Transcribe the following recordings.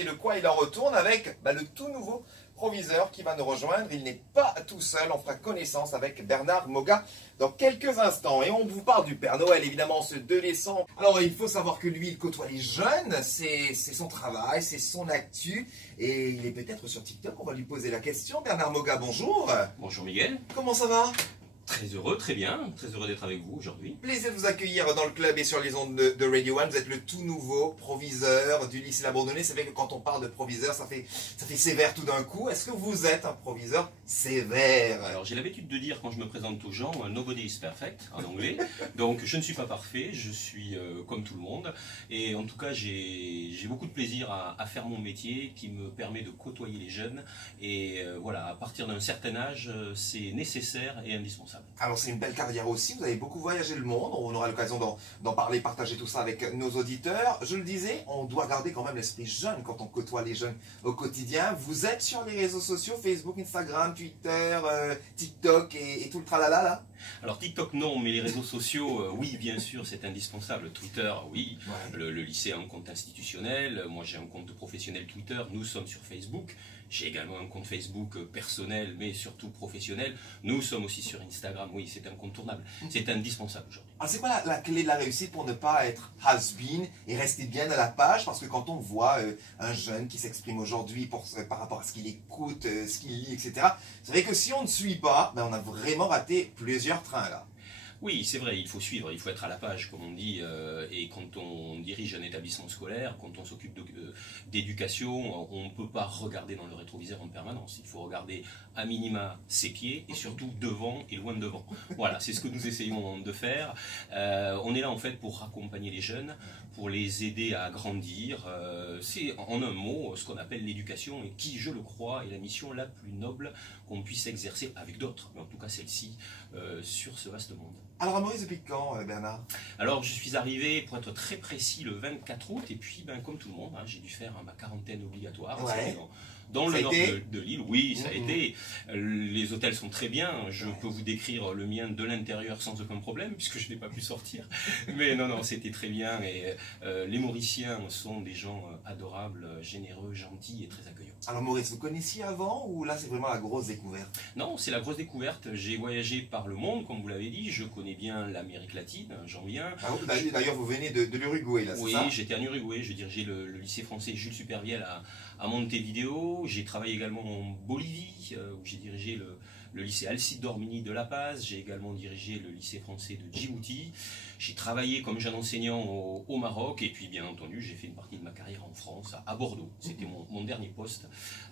Et de quoi il en retourne avec le tout nouveau proviseur qui va nous rejoindre. Il n'est pas tout seul, on fera connaissance avec Bernard Moga dans quelques instants. Et on vous parle du Père Noël, évidemment, ce 2 décembre. Alors, il faut savoir que lui, il côtoie les jeunes, c'est son travail, c'est son actu. Et il est peut-être sur TikTok, on va lui poser la question. Bernard Moga, bonjour. Bonjour Miguel. Comment ça va? Très heureux, très bien. Très heureux d'être avec vous aujourd'hui. Plaisir de vous accueillir dans le club et sur les ondes de Radio One. Vous êtes le tout nouveau proviseur du lycée La Bourdonnais. C'est vrai que quand on parle de proviseur, ça fait sévère tout d'un coup. Est-ce que vous êtes un proviseur sévère? Alors j'ai l'habitude de dire quand je me présente aux gens, nobody is perfect en anglais. Donc je ne suis pas parfait, je suis comme tout le monde. Et en tout cas j'ai beaucoup de plaisir à faire mon métier qui me permet de côtoyer les jeunes. Et voilà, à partir d'un certain âge, c'est nécessaire et indispensable. Alors c'est une belle carrière aussi, vous avez beaucoup voyagé le monde, on aura l'occasion d'en parler, partager tout ça avec nos auditeurs. Je le disais, on doit garder quand même l'esprit jeune quand on côtoie les jeunes au quotidien. Vous êtes sur les réseaux sociaux, Facebook, Instagram, Twitter, TikTok et tout le tralala là? Alors TikTok non, mais les réseaux sociaux, oui bien sûr c'est indispensable. Twitter, oui, Ouais. le lycée a un compte institutionnel, moi j'ai un compte professionnel Twitter, nous sommes sur Facebook. J'ai également un compte Facebook personnel, mais surtout professionnel. Nous sommes aussi sur Instagram. Oui, c'est incontournable. C'est indispensable aujourd'hui. Alors c'est quoi la clé de la réussite pour ne pas être has-been et rester bien à la page? Parce que quand on voit un jeune qui s'exprime aujourd'hui par rapport à ce qu'il écoute, ce qu'il lit, etc., c'est vrai que si on ne suit pas, on a vraiment raté plusieurs trains là. Oui, c'est vrai, il faut suivre, il faut être à la page, comme on dit, et quand on dirige un établissement scolaire, quand on s'occupe d'éducation, on ne peut pas regarder dans le rétroviseur en permanence. Il faut regarder à minima ses pieds, et surtout devant et loin de devant. Voilà, c'est ce que nous essayons de faire. On est là en fait pour accompagner les jeunes, pour les aider à grandir. C'est en un mot ce qu'on appelle l'éducation, et qui, je le crois, est la mission la plus noble qu'on puisse exercer avec d'autres, mais en tout cas celle-ci, sur ce vaste monde. Alors à Maurice, depuis quand, Bernard? Alors je suis arrivé, pour être très précis, le 24 août, et puis comme tout le monde, j'ai dû faire ma quarantaine obligatoire. Ouais. Dans le nord de l'île, oui, ça a été. Les hôtels sont très bien, je peux vous décrire le mien de l'intérieur sans aucun problème, puisque je n'ai pas pu sortir. Mais non, c'était très bien, et les Mauriciens sont des gens adorables, généreux, gentils et très accueillants. Alors Maurice, vous connaissiez avant ou là c'est vraiment la grosse découverte? Non, c'est la grosse découverte. J'ai voyagé par le monde, comme vous l'avez dit. Je connais bien l'Amérique latine, j'en viens. Ah oui, d'ailleurs, vous venez de l'Uruguay, là, c'est Oui, ça? j'étais en Uruguay. Je dirigeais le lycée français Jules Supervielle à Montevideo. J'ai travaillé également en Bolivie, où j'ai dirigé le lycée Alcide Dormini de La Paz. J'ai également dirigé le lycée français de Djibouti. J'ai travaillé comme jeune enseignant au Maroc. Et puis, bien entendu, j'ai fait une partie de ma carrière en France, à Bordeaux. C'était mon dernier poste,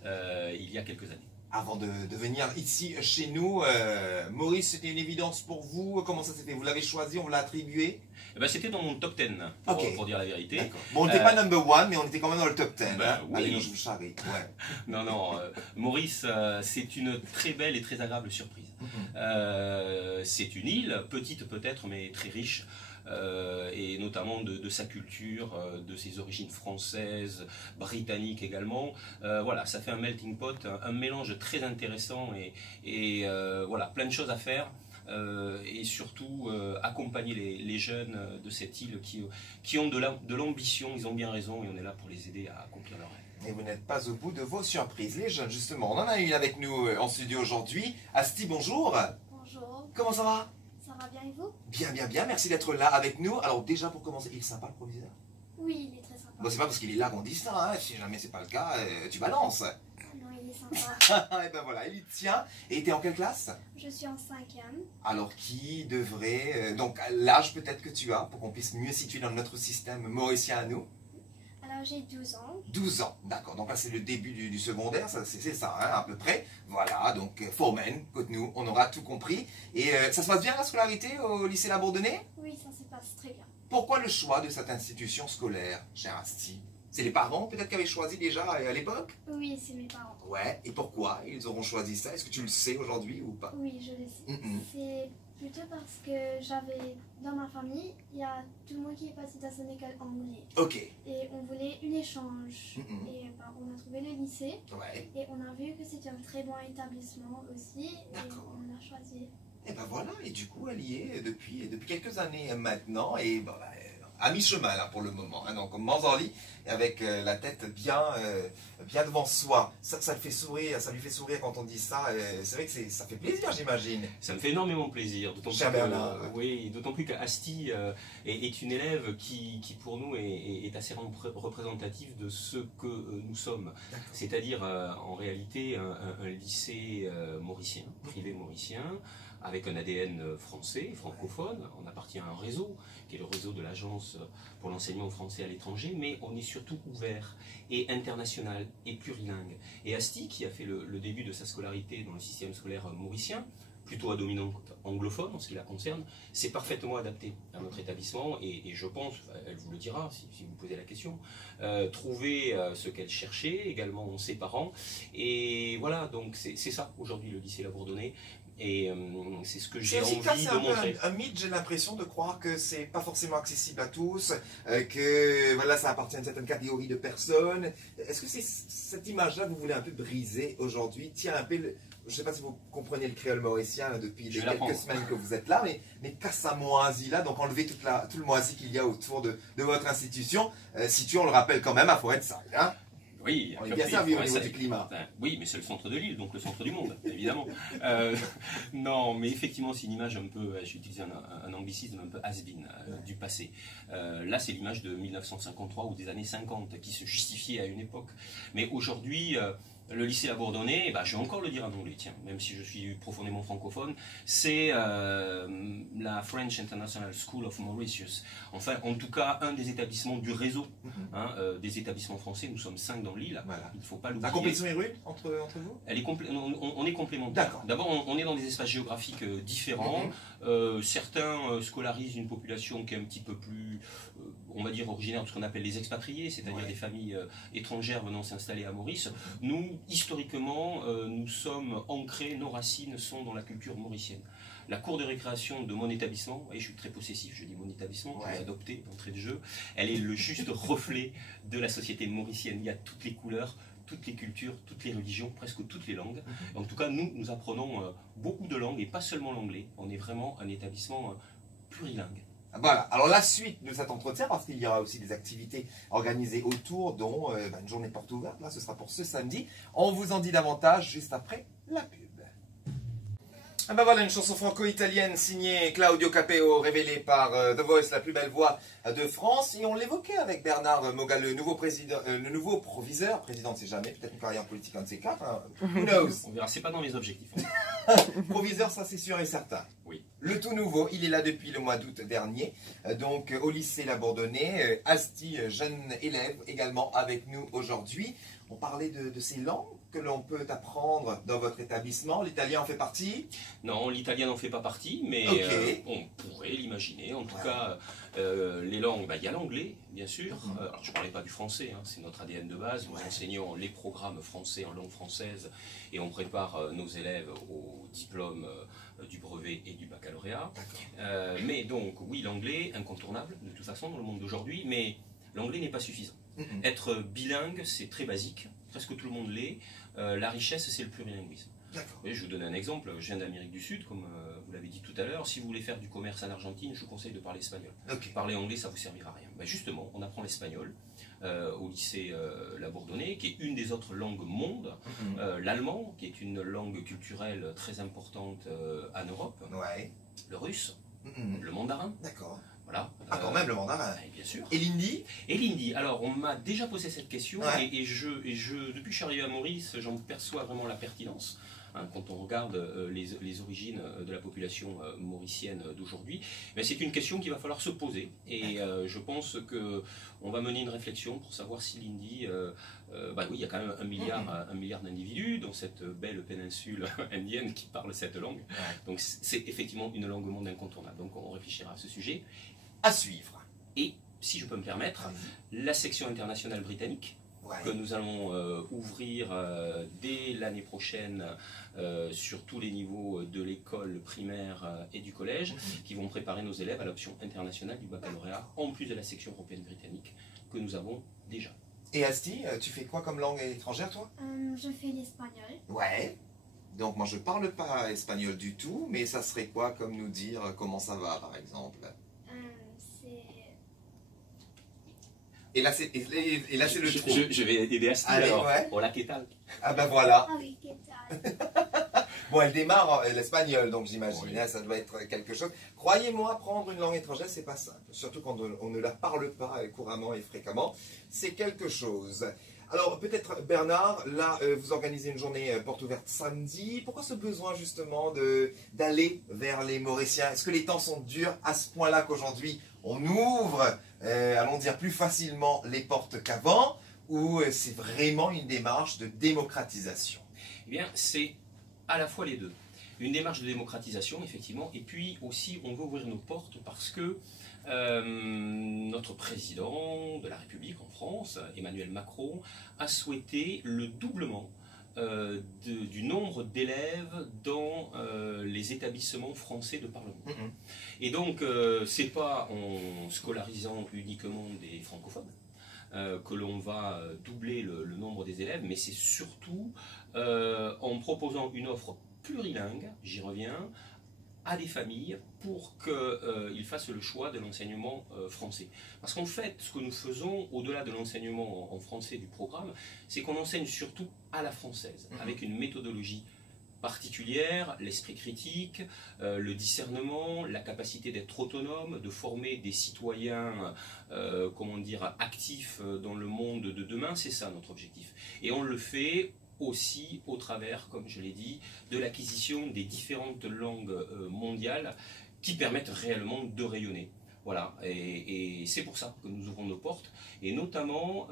il y a quelques années. Avant de venir ici chez nous, Maurice, c'était une évidence pour vous? Comment ça s'est fait? Vous l'avez choisi, on vous l'a attribué? C'était dans mon top 10, pour dire la vérité. Bon, on n'était pas number one, mais on était quand même dans le top 10. Oui. Allez, non, je vous charrie. Ouais. Non, Maurice, c'est une très belle et très agréable surprise. C'est une île, petite peut-être, mais très riche. Et notamment de sa culture, de ses origines françaises, britanniques également. Voilà, ça fait un melting pot, un mélange très intéressant et voilà, plein de choses à faire. Et surtout accompagner les jeunes de cette île qui ont de l'ambition, ils ont bien raison, et on est là pour les aider à accomplir leurs rêves. Et vous n'êtes pas au bout de vos surprises. Les jeunes, justement, on en a une avec nous en studio aujourd'hui. Asti, bonjour. Bonjour, Comment ça va? ça va bien et vous? Bien, merci d'être là avec nous. Alors déjà, pour commencer, il est sympa le proviseur? Oui, il est très sympa. Bon, c'est pas parce qu'il est là qu'on dit ça, hein. Si jamais c'est pas le cas, tu balances. Non, il est sympa. Et ben voilà, il y tient. Et t'es en quelle classe? Je suis en 5e. Alors qui devrait... donc l'âge peut-être que tu as, pour qu'on puisse mieux situer dans notre système mauricien à nous? Alors j'ai 12 ans. 12 ans, d'accord. Donc là c'est le début du secondaire, c'est ça, hein, à peu près. Voilà, donc Foreman, côté nous, on aura tout compris. Et ça se passe bien la scolarité au lycée La Bourdonnais? Oui, ça se passe très bien. Pourquoi le choix de cette institution scolaire, cher Asti? C'est les parents peut-être qui avaient choisi déjà à l'époque? Oui, c'est mes parents. Ouais, et pourquoi ils auront choisi ça? Est-ce que tu le sais aujourd'hui ou pas? Oui, je le sais. C'est plutôt parce que j'avais, dans ma famille, il y a tout le monde qui est passé dans une école anglais. Ok. Et on voulait une échange. Et on a trouvé le lycée. Ouais. Et on a vu que c'était un très bon établissement aussi. Et on a choisi. Et ben voilà, et du coup elle y est depuis quelques années maintenant, et bon, à mi-chemin là pour le moment. Hein. Donc Manzorly, avec la tête bien devant soi. Ça le fait sourire, ça lui fait sourire quand on dit ça. C'est vrai que ça fait plaisir, j'imagine. Ça me fait énormément plaisir. Cher Bernard. Oui, d'autant plus qu'Asti est une élève qui pour nous est assez représentative de ce que nous sommes. C'est-à-dire en réalité un lycée mauricien, privé mauricien, avec un ADN français, francophone. On appartient à un réseau, qui est le réseau de l'Agence pour l'enseignement français à l'étranger, mais on est surtout ouvert et international et plurilingue. Et Asti, qui a fait le début de sa scolarité dans le système scolaire mauricien, plutôt à dominante anglophone en ce qui la concerne, c'est parfaitement adapté à notre établissement et je pense, elle vous le dira si vous posez la question, trouver ce qu'elle cherchait, également ses parents. Et voilà, donc c'est ça aujourd'hui le lycée La Bourdonnais. Et c'est ce que j'ai envie de montrer. C'est un mythe, j'ai l'impression de croire que c'est pas forcément accessible à tous, que voilà, ça appartient à une certaine catégorie de personnes. Est-ce que c'est cette image-là que vous voulez un peu briser aujourd'hui? Tiens, un peu, je ne sais pas si vous comprenez le créole mauricien depuis les quelques semaines que vous êtes là, mais Cassamoisi là, donc enlever tout le moisi qu'il y a autour de votre institution, situé, on le rappelle quand même, à Forêt-de-Salle. Hein? Oui, on est bien servi au niveau du climat. Oui, mais c'est le centre de l'île, donc le centre du monde, évidemment. Non, mais effectivement, c'est une image un peu, j'utilise un anglicisme un peu has-been, du passé. Là, c'est l'image de 1953 ou des années 50 qui se justifiait à une époque. Mais aujourd'hui, le lycée La Bourdonnais, je vais encore le dire en anglais, tiens, même si je suis profondément francophone, c'est la French International School of Mauritius. Enfin, en tout cas, un des établissements du réseau, des établissements français. Nous sommes 5 dans l'île, voilà. Il ne faut pas l'oublier. La compétition est rude entre vous? On est complémentaires. D'abord, on est dans des espaces géographiques différents. Certains scolarisent une population qui est un petit peu plus, on va dire, originaire de ce qu'on appelle les expatriés, c'est-à-dire des familles étrangères venant s'installer à Maurice. Nous, historiquement, nous sommes ancrés, nos racines sont dans la culture mauricienne. La cour de récréation de mon établissement, vous voyez, je suis très possessif, je dis mon établissement, je l'ai adopté d'entrée de jeu, elle est le juste reflet de la société mauricienne. Il y a toutes les couleurs, toutes les cultures, toutes les religions, presque toutes les langues. En tout cas, nous apprenons beaucoup de langues, et pas seulement l'anglais. On est vraiment un établissement plurilingue. Voilà, alors la suite de cet entretien, parce qu'il y aura aussi des activités organisées autour, dont une journée porte ouverte, là ce sera pour ce samedi. On vous en dit davantage juste après la pub. Ah ben voilà, une chanson franco-italienne signée Claudio Capeo, révélée par The Voice, la plus belle voix de France. Et on l'évoquait avec Bernard Moga, le nouveau proviseur, président, on ne sait jamais, peut-être une carrière politique, un de ces quatre, hein. Who knows? On verra, c'est pas dans mes objectifs. Proviseur, ça c'est sûr et certain. Oui. Le tout nouveau, il est là depuis le mois d'août dernier, donc au lycée La Bourdonnais. Asti, jeune élève, également avec nous aujourd'hui. On parlait de ces langues que l'on peut apprendre dans votre établissement. L'italien en fait partie? Non, l'italien n'en fait pas partie, mais on pourrait l'imaginer. En tout cas, les langues, il y a l'anglais, bien sûr. Alors, je ne parlais pas du français, hein, c'est notre ADN de base. Nous enseignons les programmes français en langue française et on prépare nos élèves au diplôme du brevet et du baccalauréat. Mais donc, oui, l'anglais, incontournable, de toute façon, dans le monde d'aujourd'hui, mais l'anglais n'est pas suffisant. Être bilingue, c'est très basique, presque tout le monde l'est. La richesse, c'est le plurilinguisme. Oui, je vous donne un exemple, je viens d'Amérique du Sud, comme vous l'avez dit tout à l'heure. Si vous voulez faire du commerce en Argentine, je vous conseille de parler espagnol. Parler anglais, ça ne vous servira à rien. Justement, on apprend l'espagnol au lycée La Bourdonnais, qui est une des autres langues monde. L'allemand, qui est une langue culturelle très importante en Europe. Le russe, le mandarin. D'accord. Voilà. Quand même le mandarin. Bien sûr. Et l'hindi? Et l'hindi. Alors, on m'a déjà posé cette question et depuis que je suis arrivé à Maurice, j'en perçois vraiment la pertinence. Quand on regarde les origines de la population mauricienne d'aujourd'hui, c'est une question qu'il va falloir se poser. Et je pense qu'on va mener une réflexion pour savoir si l'Indie, oui, il y a quand même un milliard d'individus dans cette belle péninsule indienne qui parle cette langue. Donc c'est effectivement une langue monde incontournable. Donc on réfléchira à ce sujet. À suivre. Et si je peux me permettre, la section internationale britannique, que nous allons ouvrir dès l'année prochaine sur tous les niveaux de l'école primaire et du collège, qui vont préparer nos élèves à l'option internationale du baccalauréat, en plus de la section européenne britannique que nous avons déjà. Et Asti, tu fais quoi comme langue étrangère, toi? Je fais l'espagnol. Ouais. Donc moi je parle pas espagnol du tout, mais ça serait quoi comme nous dire comment ça va, par exemple? C'est Et là, c'est le trou. Je vais aider Asti Allez, alors. ouais. Hola, ¿qué tal? Ah ben voilà. Ah oui, qu'est-ce que Bon, elle démarre l'espagnol, donc j'imagine, Oui. hein, ça doit être quelque chose. Croyez-moi, apprendre une langue étrangère, c'est pas simple. Surtout quand on ne la parle pas couramment et fréquemment. C'est quelque chose. Alors, peut-être, Bernard, là, vous organisez une journée porte ouverte samedi. Pourquoi ce besoin, justement, d'aller vers les Mauriciens? Est-ce que les temps sont durs à ce point-là qu'aujourd'hui, on ouvre, allons dire, plus facilement les portes qu'avant? Ou c'est vraiment une démarche de démocratisation? Eh bien, c'est à la fois les deux. Une démarche de démocratisation, effectivement, et puis aussi, on veut ouvrir nos portes parce que notre président de la République en France, Emmanuel Macron, a souhaité le doublement du nombre d'élèves dans les établissements français de par le monde. Et donc, c'est pas en scolarisant uniquement des francophones que l'on va doubler le nombre des élèves, mais c'est surtout en proposant une offre plurilingue, j'y reviens, à des familles pour qu'ils fassent le choix de l'enseignement français. Parce qu'en fait, ce que nous faisons, au-delà de l'enseignement en français du programme, c'est qu'on enseigne surtout à la française, avec une méthodologie particulière, l'esprit critique, le discernement, la capacité d'être autonome, de former des citoyens, comment dire, actifs dans le monde de demain, c'est ça notre objectif. Et on le fait aussi au travers, comme je l'ai dit, de l'acquisition des différentes langues mondiales qui permettent réellement de rayonner. Voilà, et c'est pour ça que nous ouvrons nos portes, et notamment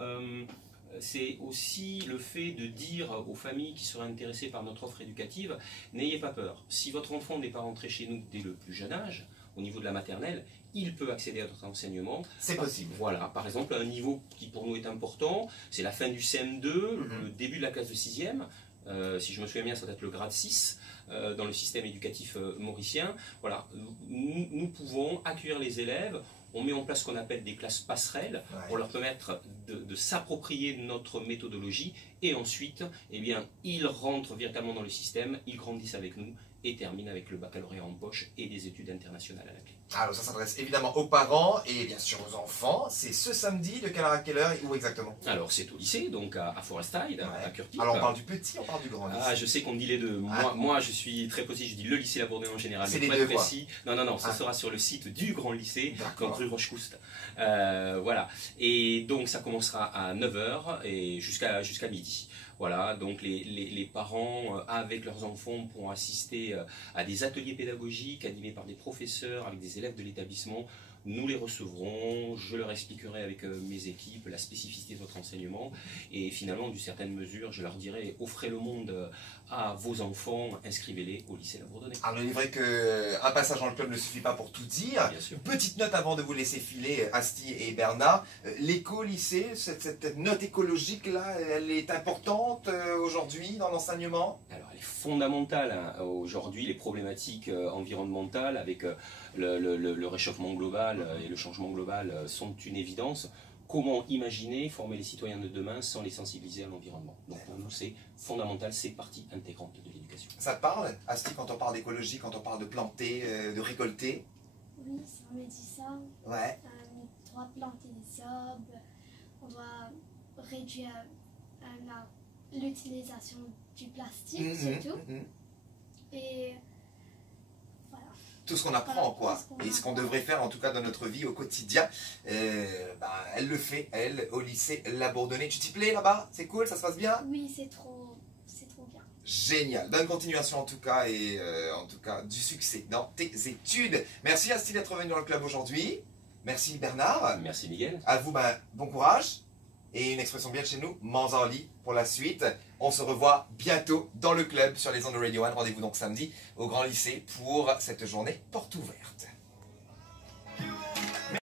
c'est aussi le fait de dire aux familles qui seraient intéressées par notre offre éducative, n'ayez pas peur, si votre enfant n'est pas rentré chez nous dès le plus jeune âge, au niveau de la maternelle, il peut accéder à notre enseignement. C'est possible. Voilà, par exemple, un niveau qui pour nous est important, c'est la fin du CM2, le début de la classe de 6e, si je me souviens bien, ça doit être le grade 6, dans le système éducatif mauricien. Voilà, nous pouvons accueillir les élèves. On met en place ce qu'on appelle des classes passerelles pour leur permettre de s'approprier notre méthodologie, et ensuite, eh bien, ils rentrent véritablement dans le système, ils grandissent avec nous et terminent avec le baccalauréat en poche et des études internationales à la clé. Alors ça s'adresse évidemment aux parents et bien sûr aux enfants. C'est ce samedi, de quelle heure à quelle heure et où exactement? Alors c'est au lycée, donc à Forest-Hyde, à Curpip. Alors on parle du petit, on parle du grand lycée. Ah, je sais qu'on dit les deux. Moi, je suis très précis, je dis le lycée Labourdonnais en général. C'est mais les pas deux, précis. Non, ça sera sur le site du grand lycée, donc rue Rochecoust. Voilà. Et donc ça commencera à 9 h et jusqu'à midi. Voilà, donc les parents avec leurs enfants pourront assister à des ateliers pédagogiques animés par des professeurs avec des élèves de l'établissement. Nous les recevrons, je leur expliquerai avec mes équipes la spécificité de votre enseignement, et finalement, d'une certaine mesure, je leur dirai, offrez le monde à vos enfants, inscrivez-les au lycée Labourdonnais. Alors il est vrai qu'un passage dans le club ne suffit pas pour tout dire. Bien sûr. Petite note avant de vous laisser filer, Asti et Bernard. L'éco-lycée, cette note écologique là, elle est importante aujourd'hui dans l'enseignement? Alors elle est fondamentale hein. Aujourd'hui, les problématiques environnementales avec le réchauffement global et le changement global sont une évidence. Comment imaginer former les citoyens de demain sans les sensibiliser à l'environnement? Donc pour nous c'est fondamental, c'est partie intégrante de l'éducation. Ça te parle, Asti, quand on parle d'écologie, quand on parle de planter, de récolter? Oui, ça me dit ça. Ouais. On doit planter des arbres, on doit réduire l'utilisation du plastique surtout. Et voilà. Tout ce qu'on apprend, quoi. Et ce qu'on devrait faire, en tout cas, dans notre vie au quotidien. Elle le fait, elle, au lycée Labourdonnais. Tu t'y plais là-bas? C'est cool, ça se passe bien? Oui, c'est trop bien. Génial. Bonne continuation, en tout cas, et en tout cas, du succès dans tes études. Merci, Asti, d'être venu dans le club aujourd'hui. Merci, Bernard. Merci Miguel. À vous, bon courage. Et une expression bien de chez nous, Manzanli pour la suite. On se revoit bientôt dans le club sur les ondes de Radio 1. Rendez-vous donc samedi au Grand Lycée pour cette journée porte ouverte.